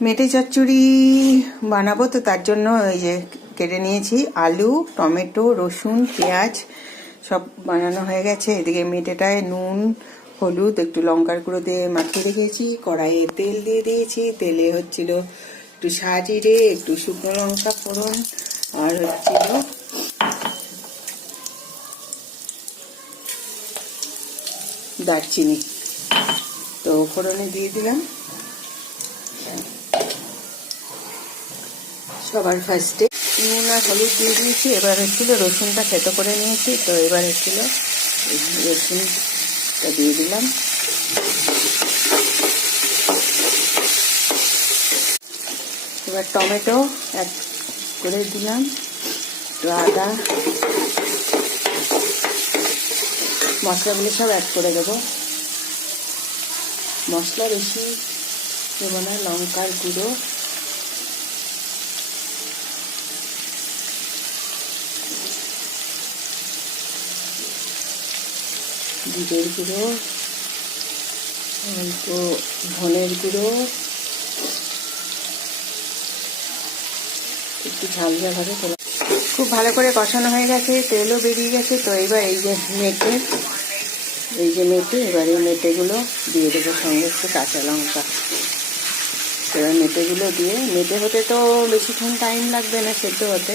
মেটে চচ্চড়ি বানাবো, তো তার জন্য এই যে কেটে নিয়েছি আলু, টমেটো, রসুন, পেঁয়াজ সব বানানো হয়ে গেছে। এদিকে মেটেটায় নুন, হলুদ, একটু লঙ্কার গুঁড়ো দিয়ে মাখিয়ে রেখেছি। কড়াইয়ে তেল দিয়ে দিয়েছি। তেলে হচ্ছিল একটু সাজিরে, একটু শুকনো লঙ্কা ফোড়ন, আর হচ্ছিল দারচিনি। তো ফোড়নে দিয়ে দিলাম সবার ফার্স্টে নুন আর হলুদ দিয়ে দিয়েছি। এবার হচ্ছিল রসুনটা থেতো করে নিয়েছি, তো এবার হচ্ছিল রসুনটা দিয়ে দিলাম। এবার টমেটো অ্যাড করে দিলাম, একটু আদা, মশলাগুলো সব অ্যাড করে দেবো। মশলা বেশি দেবো না, লঙ্কার গুঁড়ো, জিরের গুঁড়ো, অল্প ধনের গুঁড়ো, একটু ঝাল ঝাল হবে। খুব ভালো করে কষানো হয়ে গেছে, তেলও বেরিয়ে গেছে। তো এবার এই যে মেটে এবার এই মেটেগুলো দিয়ে দেবো, সঙ্গে একটু কাঁচা লঙ্কা। এবার মেটেগুলো দিয়ে, মেটে হতে তো বেশিক্ষণ টাইম লাগবে না সেদ্ধ হতে,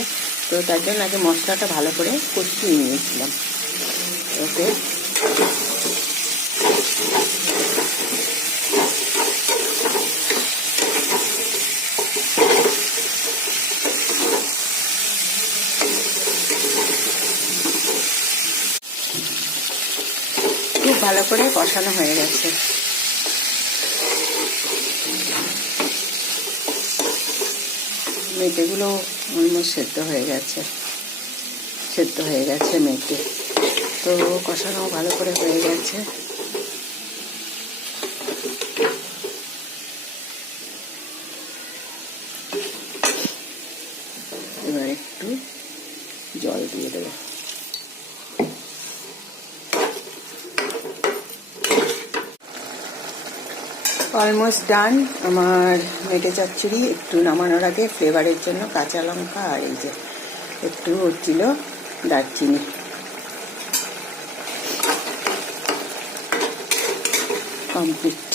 তো তার জন্য আগে মশলাটা ভালো করে কষিয়ে নিয়েছিলাম। ওকে, খুব ভালো করে কষানো হয়ে গেছে। মেটেগুলো অলমোস্ট সেদ্ধ হয়ে গেছে মেটে, তো কষানো ভালো করে হয়ে গেছে। এবার একটু জল দিয়ে দেবো। অলমোস্ট ডান আমার মেটে চচ্চড়ি। একটু নামানোর আগে ফ্লেভারের জন্য কাঁচা লঙ্কা আর এই যে একটু হচ্ছিল দারচিনি। কমপ্লিট।